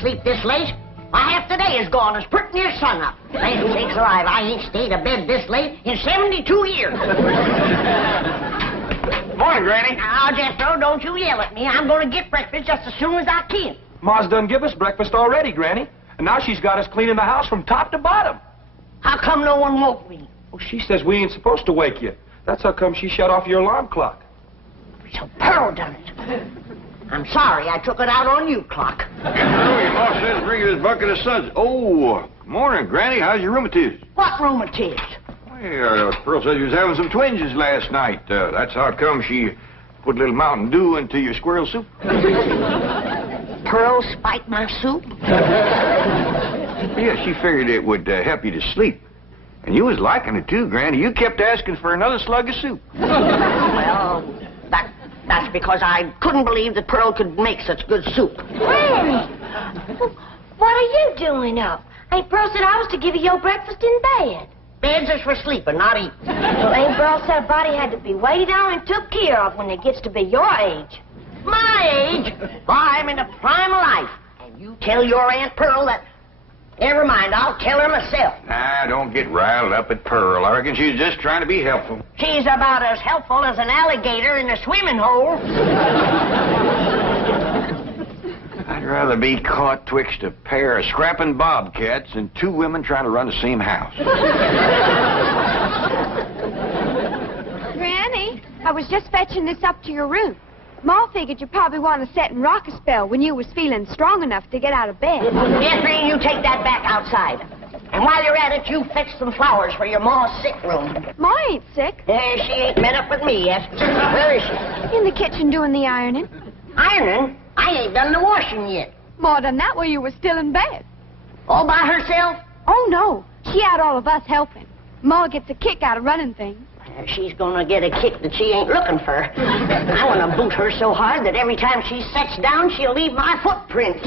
sleep this late. Why, half the day is gone as pretty near sun up. Land sakes alive, I ain't stayed abed this late in 72 years. Morning, Granny. Now, Jethro, don't you yell at me. I'm going to get breakfast just as soon as I can. Ma's done give us breakfast already, Granny. And now she's got us cleaning the house from top to bottom. How come no one woke me? Well, she says we ain't supposed to wake you. That's how come she shut off your alarm clock. So Pearl done it. I'm sorry I took it out on you, Clock. Your ma says bring you this bucket of suds. Oh, morning, Granny. How's your rheumatiz? What rheumatiz? Well, Pearl said you was having some twinges last night. That's how come she put a little Mountain Dew into your squirrel soup. Pearl spiked my soup? Yeah, she figured it would help you to sleep. And you was liking it, too, Granny. You kept asking for another slug of soup. Well, that's because I couldn't believe that Pearl could make such good soup. Granny, what are you doing up? Ain't Pearl said I was to give you your breakfast in bed. Beds is for sleeping, not eating. Well, ain't Pearl said a body had to be waited on and took care of when it gets to be your age? My age? Why, I'm in the prime of life. And you tell your Aunt Pearl that... Never mind, I'll tell her myself. Nah, don't get riled up at Pearl. I reckon she's just trying to be helpful. She's about as helpful as an alligator in a swimming hole. I'd rather be caught twixt a pair of scrapping bobcats than two women trying to run the same house. Granny, I was just fetching this up to your room. Ma figured you probably want to sit and rock a spell when you was feeling strong enough to get out of bed. Jeffrey, you take that back outside. And while you're at it, you fetch some flowers for your ma's sick room. Ma ain't sick. She ain't met up with me yet. Where is she? In the kitchen doing the ironing. Ironing? I ain't done the washing yet. Ma done that while you was still in bed. All by herself? Oh, no. She had all of us helping. Ma gets a kick out of running things. She's gonna get a kick that she ain't looking for. I want to boot her so hard that every time she sits down, she'll leave my footprints.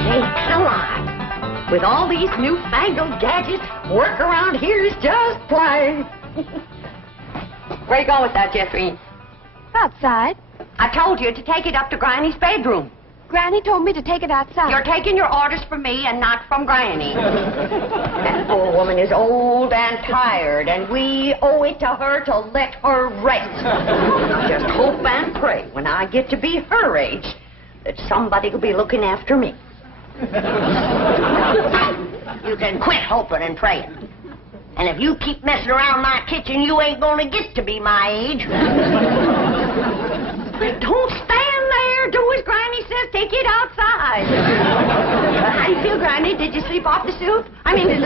Hey, come on. With all these newfangled gadgets, work around here is just plain. Where you going with that, Jeffrey? Outside. I told you to take it up to Granny's bedroom. Granny told me to take it outside. You're taking your orders from me and not from Granny. That poor woman is old and tired, and we owe it to her to let her rest. I just hope and pray when I get to be her age that somebody will be looking after me. You can quit hoping and praying. And if you keep messing around my kitchen, you ain't gonna get to be my age. Don't stand there. Do as Granny says. Take it outside. How do you feel, Granny? Did you sleep off the soup? I mean, did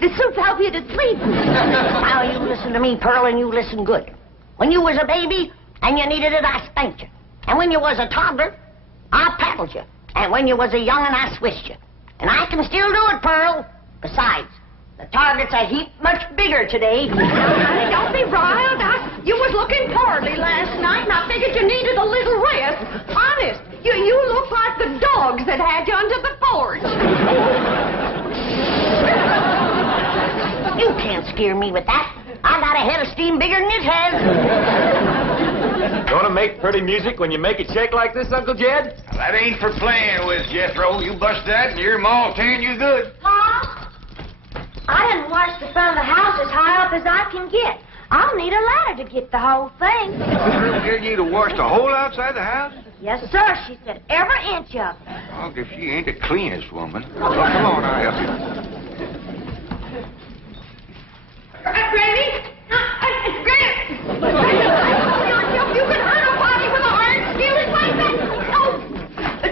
the soup help you to sleep? Now, you listen to me, Pearl, and you listen good. When you was a baby and you needed it, I spanked you. And when you was a toddler, I paddled you. And when you was a young'un, I swished you. And I can still do it, Pearl. Besides, the target's a heap much bigger today. Honey, don't be riled. You was looking poorly last night, and I figured you needed a little rest. Honest, you look like the dogs that had you under the porch. You can't scare me with that. I got a head of steam bigger than it has. Gonna make pretty music when you make it shake like this, Uncle Jed? That ain't for playing with, Jethro. You bust that and your ma'll tearing you good. Pa, I didn't wash the front of the house as high up as I can get. I'll need a ladder to get the whole thing. Did you to wash the whole outside the house? Yes, sir. She said every inch of it. Oh, if she ain't the cleanest woman. Well, come on, I'll help you. Granny? Granny! You can hurt a body with an iron skillet like that? Oh!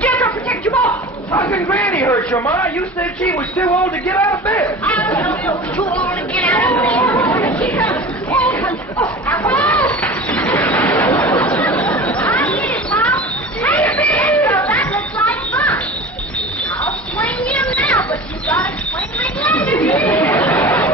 Jethro, protect your ball! How can Granny hurt you, Ma? You said she was too old to get out of bed. I don't know you was too old to get out of bed. I get it, Pop. Hey, Jethro, that looks like fun. I'll swing you now, but you gotta swing me later.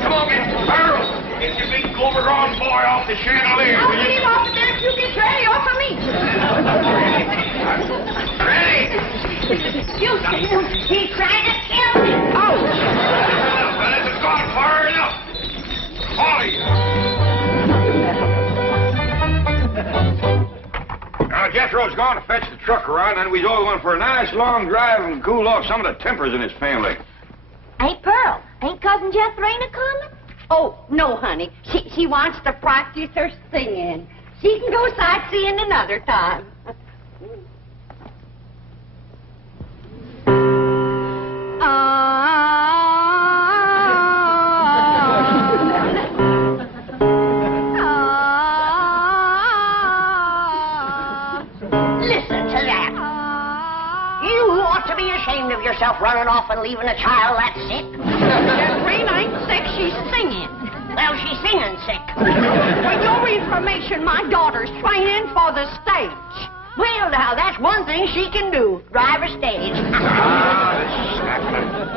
Come on, get Pearl. Get your big overgrown boy off the chandelier. I'll get him off there if you get Granny off of me. Granny! You see him? He's trying to kill me. Oh! Pearl's gone to fetch the truck around, and we's all going for a nice long drive and cool off some of the tempers in his family. Hey, Pearl, ain't Cousin Jethro coming? Oh, no, honey. She wants to practice her singing. She can go sightseeing another time. Listen to that. You ought to be ashamed of yourself running off and leaving a child that sick. Jeffrey ain't sick, she's singing. Well, she's singing sick. For your information, my daughter's training for the stage. Well, now, that's one thing she can do, drive a stage. This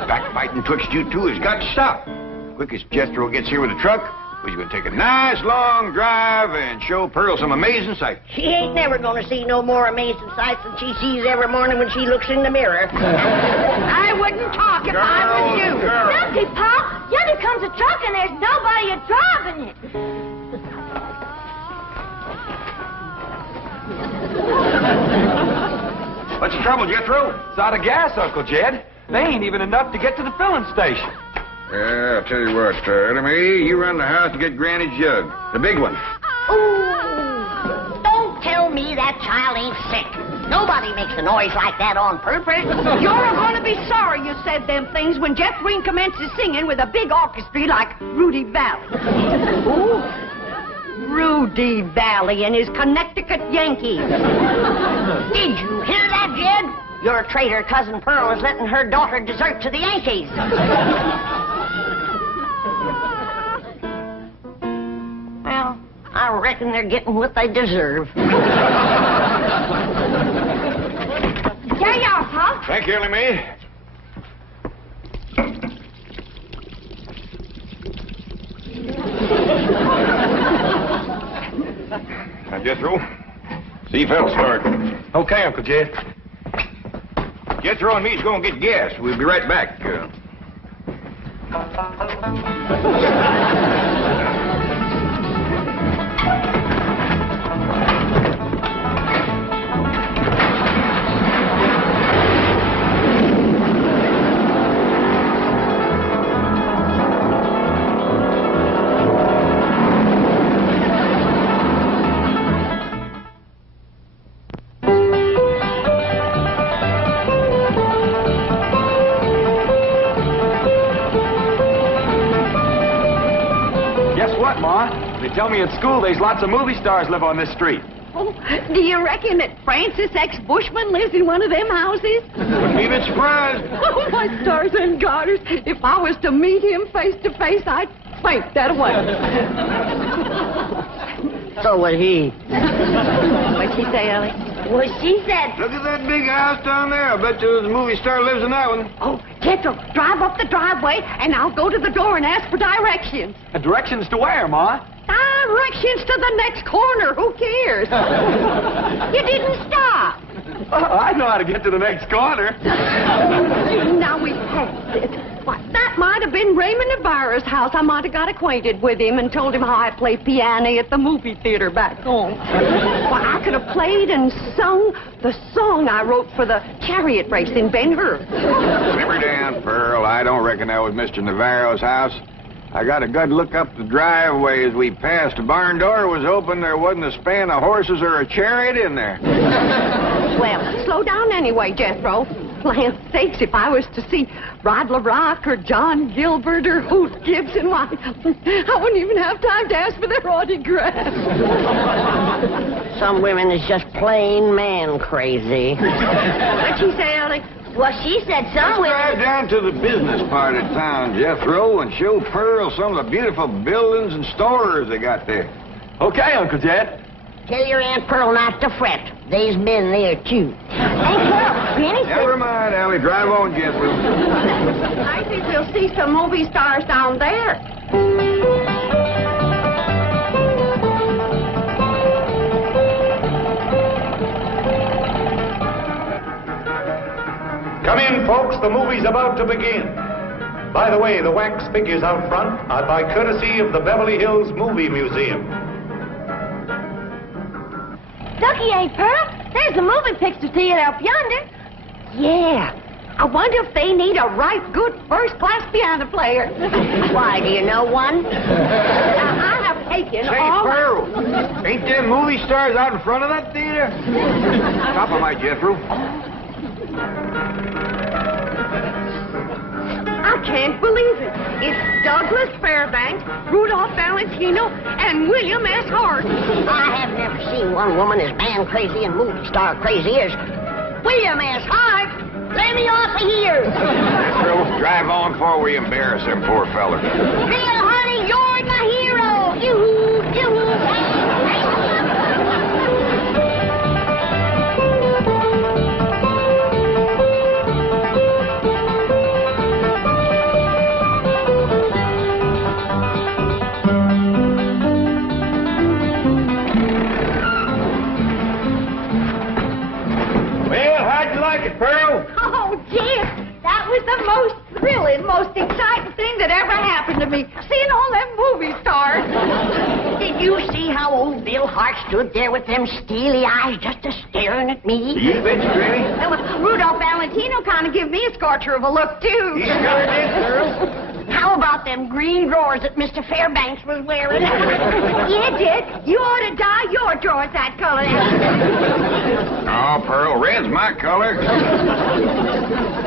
backbiting twixt you two has got to stop. Quick as Jethro gets here with the truck, we're going to take a nice long drive and show Pearl some amazing sights. She ain't never going to see no more amazing sights than she sees every morning when she looks in the mirror. I wouldn't talk if I was you. Look, Pop, yonder comes a truck and there's nobody driving it. What's the trouble, Jethro? It's out of gas, Uncle Jed. They ain't even enough to get to the filling station. Yeah, I'll tell you what, Elly May, you run the house to get Granny's jug, the big one. Ooh, don't tell me that child ain't sick. Nobody makes a noise like that on purpose. You're going to be sorry you said them things when Jeffrey commences singing with a big orchestra like Rudy Valley. Ooh, Rudy Valley and his Connecticut Yankees. Did you hear that, Jed? Your traitor cousin Pearl is letting her daughter desert to the Yankees. Well, I reckon they're getting what they deserve. There you are, Pop. Thank you, Elly May. Now, Jethro, see if that'll start. Okay, Uncle Jed. Jethro and me's going to get gas. We'll be right back. They tell me at school there's lots of movie stars live on this street. Oh, do you reckon that Francis X. Bushman lives in one of them houses? Wouldn't be a bit surprised. Oh, my stars and garters. If I was to meet him face to face, I'd faint that away. So would he. What'd she say, Ellie? Well, she said... Look at that big house down there. I bet you the movie star lives in that one. Oh, Jethro, drive up the driveway, and I'll go to the door and ask for directions. Directions to where, Ma? Directions to the next corner. Who cares? You didn't stop. I know how to get to the next corner. Now we passed it. Why, that might have been Raymond Ibarra's house. I might have got acquainted with him and told him how I play piano at the movie theater back home. Why, I could have played and sung the song I wrote for the chariot race in Ben-Hur. Simmer down, Pearl. I don't reckon that was Mr. Navarro's house. I got a good look up the driveway as we passed. The barn door was open. There wasn't a span of horses or a chariot in there. Well, slow down anyway, Jethro. Land sakes, if I was to see Rod LaRock or John Gilbert or Hoot Gibson, why, I wouldn't even have time to ask for their autographs. Some women is just plain man crazy. What'd she say, Ellie? Well, she said some Let's drive women... down to the business part of town, Jethro, and show Pearl some of the beautiful buildings and stores they got there. Okay, Uncle Jed. Tell your Aunt Pearl not to fret. They's been there, too. Hey, Pearl, Granny said... Never mind, Ellie. Drive on, Jethro. I think we'll see some movie stars down there. Come in, folks. The movie's about to begin. By the way, the wax figures out front are by courtesy of the Beverly Hills Movie Museum. Ducky ain't Pearl. There's a moving picture theater up yonder. Yeah. I wonder if they need a right good first-class piano player. Why, do you know one? I have taken Say, all... Pearl, ain't them movie stars out in front of that theater? Top of my Jethro. I can't believe it. It's Douglas Fairbanks, Rudolph Valentino, and William S. Hart. I have never seen one woman as man crazy and movie star crazy as William S. Hart. Let me off of here. Pearl, drive on before we embarrass them poor fellers. Bill, honey, you're my hero. Well, how'd you like it, Pearl? Oh, Jed, that was the most thrilling, most exciting thing that ever happened to me. Seeing all them movie stars. Did you see how old Bill Hart stood there with them steely eyes just a-staring at me? You bet you, Granny. Rudolph Valentino kind of give me a scorcher of a look, too. You sure did, Pearl. How about them green drawers that Mr. Fairbanks was wearing? Yeah, Jed, you ought to dye your drawers that color. Oh, Pearl, red's my color.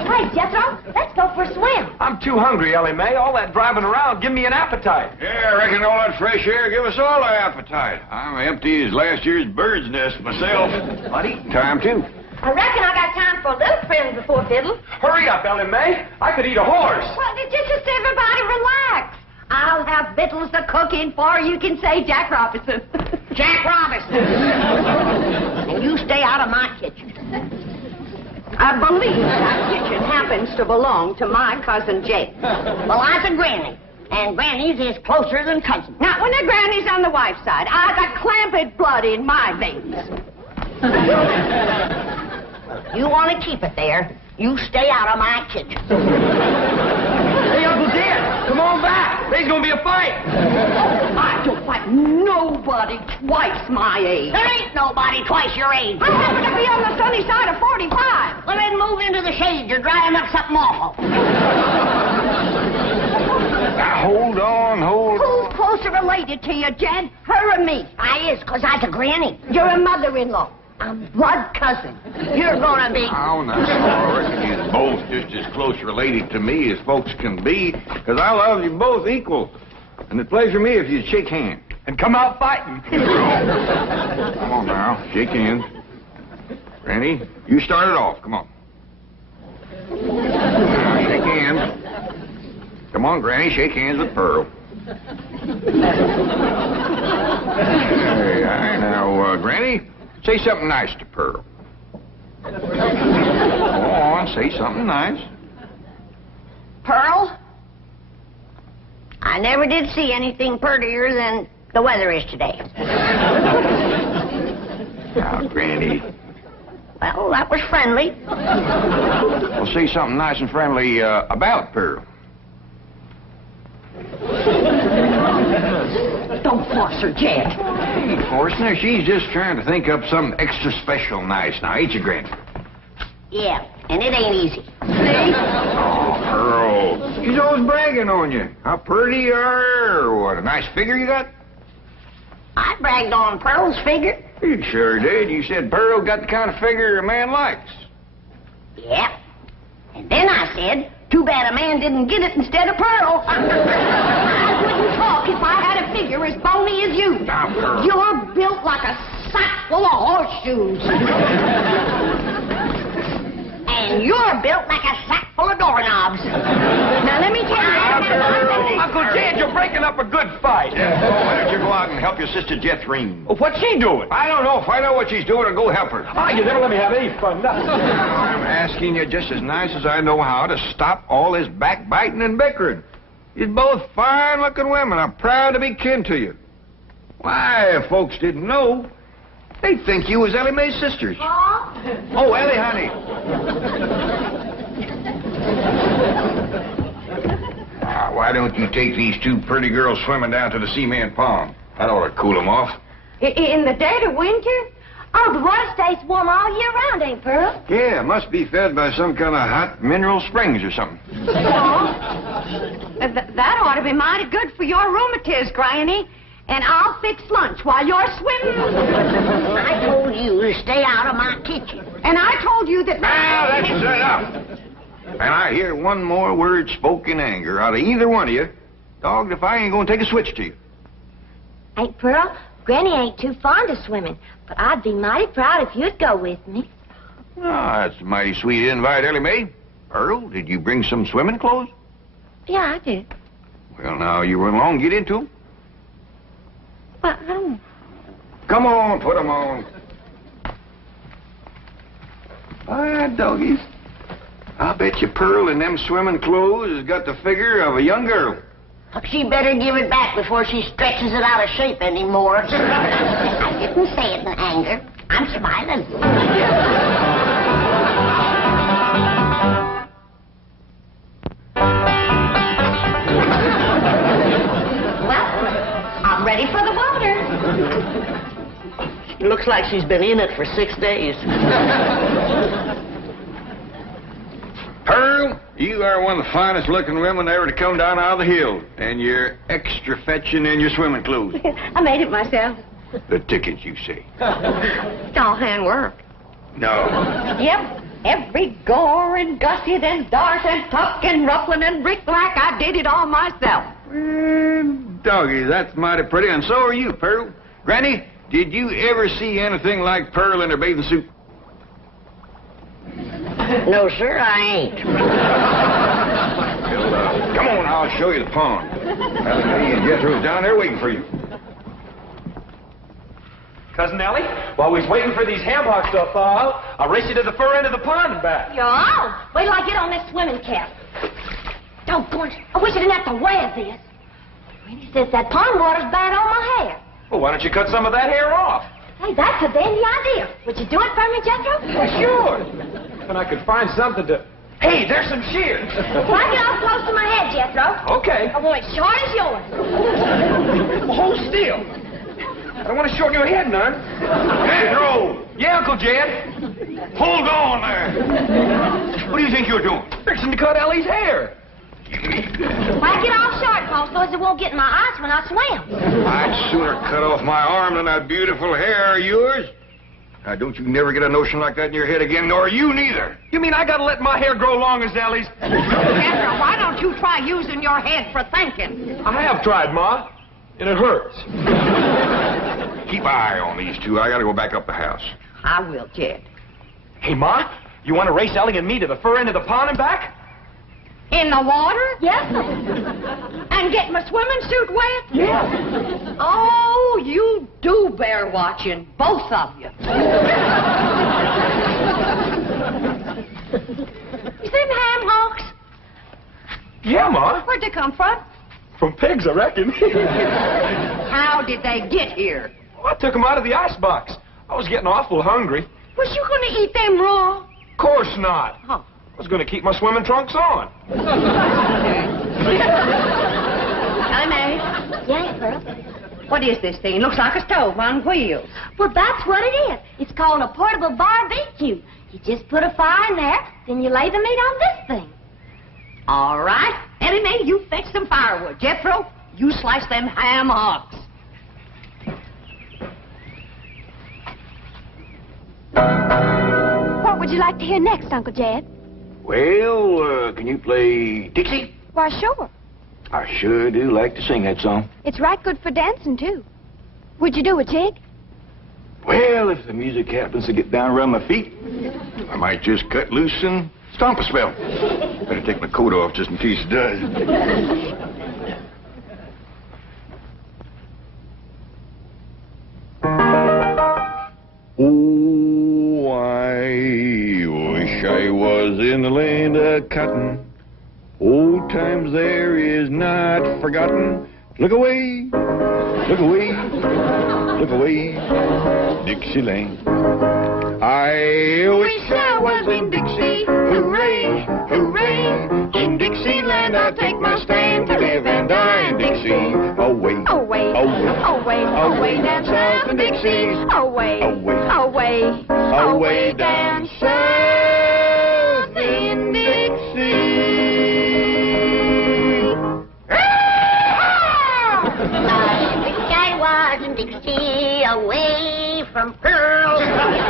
Hey, Jethro, let's go for a swim. I'm too hungry, Elly May. All that driving around, give me an appetite. Yeah, I reckon all that fresh air give us all an appetite. I'm empty as last year's bird's nest myself. But eating time, too. I reckon I got time for a little friends before fiddle. Hurry up, Elly May. I could eat a horse. Well, just everybody relax. I'll have victuals to cook in for you can say Jack Robinson. Jack Robinson. And you stay out of my kitchen. I believe that kitchen happens to belong to my cousin Jake. Well, I'm a granny. And grannies is closer than cousins. Now, when the granny's on the wife's side, I got Clampett blood in my veins. You want to keep it there, you stay out of my kitchen. Hey, Uncle Jed, come on back. There's going to be a fight. I don't fight nobody twice my age. There ain't nobody twice your age. I happen to be on the sunny side of 45. Well, then move into the shade. You're drying up something awful. Now, hold on. Who's closer related to you, Jed? Her or me? I is, 'cause I's a granny. You're a mother-in-law. I'm blood cousin. You're gonna be... Oh, no. I reckon you're both just as close related to me as folks can be, 'cause I love you both equal. And it'd pleasure me if you'd shake hands. And come out fighting. Come on now, shake hands. Granny, you start it off. Come on. Now, shake hands. Come on, Granny, shake hands with Pearl. Hey, now, Granny, say something nice to Pearl. Go on, say something nice. Pearl? I never did see anything prettier than the weather is today. Now, Granny. Well, that was friendly. Well, say something nice and friendly about Pearl. Don't force her, Jed. Of course, now, she's just trying to think up something extra special nice. Now, ain't you, Granny? Yeah, and it ain't easy. See? Oh, Pearl. She's always bragging on you. How pretty you are, or what a nice figure you got. I bragged on Pearl's figure. You sure did. You said Pearl got the kind of figure a man likes. Yeah. And then I said, too bad a man didn't get it instead of Pearl. I wouldn't talk if I had a figure as bony as you. Now, Pearl. You're built like a sack full of horseshoes. And you're built like a sack full of doorknobs. Now, let me tell you. Uncle Jed, you're breaking up a good fight. Yeah, why don't you go out and help your sister Jethro? Oh, what's she doing? I don't know. Find out what she's doing and go help her. Ah, you never let me have any fun. I'm asking you just as nice as I know how to stop all this backbiting and bickering. You're both fine-looking women. I'm proud to be kin to you. Why, if folks didn't know, they'd think you was Elly May's sisters. Oh, Elly, honey. Now, why don't you take these two pretty girls swimming down to the cement pond? That ought to cool them off. In the dead of winter? Oh, the water stays warm all year round, ain't Pearl? Yeah, it must be fed by some kind of hot mineral springs or something. That ought to be mighty good for your rheumatiz, Granny. And I'll fix lunch while you're swimming. I told you to stay out of my kitchen. And I told you that... Now, that's enough. And I hear one more word spoke in anger out of either one of you, dogged if I ain't gonna take a switch to you. Ain't Pearl? Granny ain't too fond of swimming, but I'd be mighty proud if you'd go with me. Oh, that's a mighty sweet invite, Elly May. Earl, did you bring some swimming clothes? Yeah, I did. Well, now, you run along, get into them. Well, I don't... Come on, put them on. All right, doggies. I bet you Pearl in them swimming clothes has got the figure of a young girl. She better give it back before she stretches it out of shape anymore. I didn't say it in anger. I'm smiling. Well, I'm ready for the water. It looks like she's been in it for 6 days. Pearl, you are one of the finest looking women ever to come down out of the hill. And you're extra fetching in your swimming clothes. I made it myself. The tickets, you say? It's all handwork. No. Yep. Every gore and gusset and dart and tuck and ruffling and brick-black, I did it all myself. Doggy, that's mighty pretty, and so are you, Pearl. Granny, did you ever see anything like Pearl in her bathing suit? No, sir, I ain't. Well, come on, I'll show you the pond. Elly May and Jethro's down there waiting for you. Cousin Ellie, while we was waiting for these ham hocks to thaw out, I'll race you to the fur end of the pond and back. Yo, wait till I get on this swimming cap. Doggone, I wish I didn't have to wear this. Granny says that pond water's bad on my hair. Well, why don't you cut some of that hair off? Hey, that's a dandy idea. Would you do it for me, Jethro? Well, sure. And I could find something to... Hey, there's some shears. Why get off close to my head, Jethro? Okay. I want it short as yours. Well, hold still. I don't want to shorten your head none. Jethro! Yeah, Uncle Jed. Hold on there. What do you think you're doing? Fixing to cut Ellie's hair. Why get off short, Paul, so as it won't get in my eyes when I swim? I'd sooner cut off my arm than that beautiful hair of yours. Now, don't you never get a notion like that in your head again, nor you neither. You mean I gotta let my hair grow long as Ellie's? Jethro, why don't you try using your head for thinking? I have tried, Ma, and it hurts. Keep an eye on these two. I gotta go back up the house. I will, Jed. Hey, Ma, you want to race Ellie and me to the fur end of the pond and back? In the water? Yes. And get my swimming suit wet? Yeah. Oh, you do bear watching, both of you. You see them ham hocks? Yeah, Ma. Where'd they come from? From pigs, I reckon. How did they get here? Well, I took them out of the icebox. I was getting awful hungry. Was you going to eat them raw? Of course not. Huh. I was going to keep my swimming trunks on. Elly May, Yeah, Pearl. what is this thing? Looks like a stove on wheels. Well, that's what it is. It's called a portable barbecue. You just put a fire in there, then you lay the meat on this thing. All right. Elly May, you fetch some firewood. Jethro, you slice them ham hocks. What would you like to hear next, Uncle Jed? Well, can you play Dixie? Why, sure. I sure do like to sing that song. It's right good for dancing, too. Would you do a jig? Well, if the music happens to get down around my feet, I might just cut loose and stomp a spell. Better take my coat off just in case it does. Oh, I wish I was in the land of cotton. Old times there is not forgotten. Look away, look away, look away, Dixieland. I wish I was in Dixie, hooray, hooray. In Dixieland I'll take my stand to live and die in Dixie. away, Away, away, away down south of Dixie. Away, away, away down south in Dixie. I was in Dixie, away from Pearl.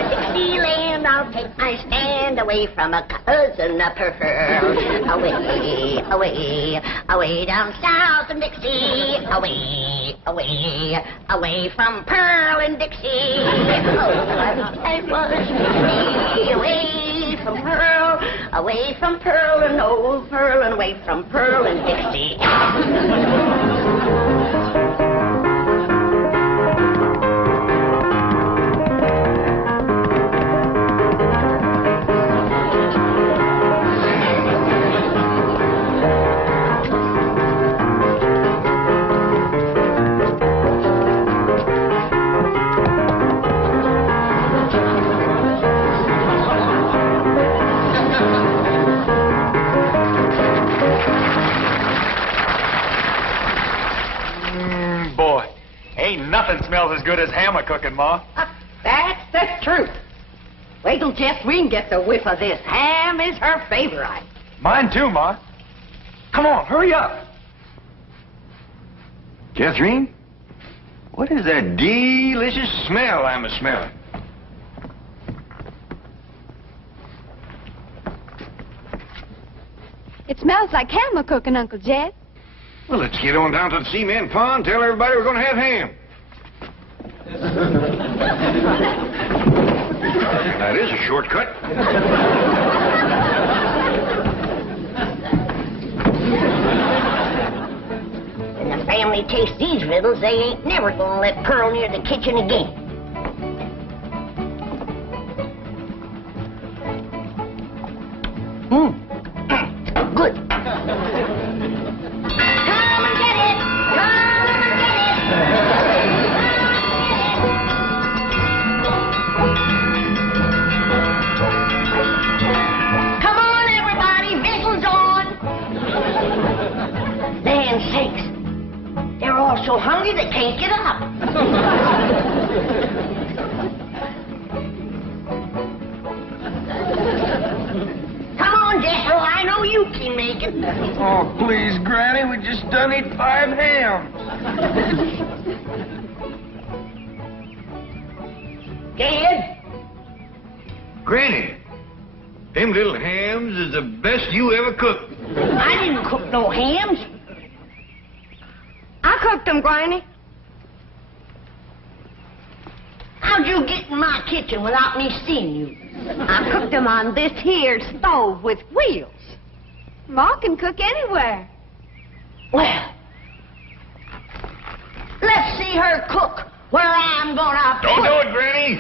Dixieland, I'll take my stand away from a cousin of Pearl. Away, away, away down south in Dixie. Away, away, away from Pearl and Dixie. Oh, I was in Dixie, away from Pearl and old Pearl, and away from Pearl and Dixie. Boy, ain't nothing smells as good as hammer cooking, Ma. That's the truth. Wait till Jethro gets a whiff of this. Ham is her favorite. Mine too, Ma. Come on, hurry up. Jethro, what is that delicious smell I'm a-smelling? It smells like hammer cooking, Uncle Jed. Well, let's get on down to the cement pond, tell everybody we're going to have ham. That is a shortcut. When the family tastes these riddles, they ain't never gonna let Pearl near the kitchen again. Good. Come and get it! Come and get it! Come on, everybody! Whistle's on! Land sakes! They're all so hungry they can't get up. Come on, Jethro, I know you can make it. Oh, please, Granny, we just done eat 5 hams. Jed? Granny, them little hams is the best you ever cooked. I didn't cook no hams. I cooked them, Granny. How'd you get in my kitchen without me seeing you? I cooked them on this here stove with wheels. Ma can cook anywhere. Well, let's see her cook where I'm gonna Don't put do it, Granny.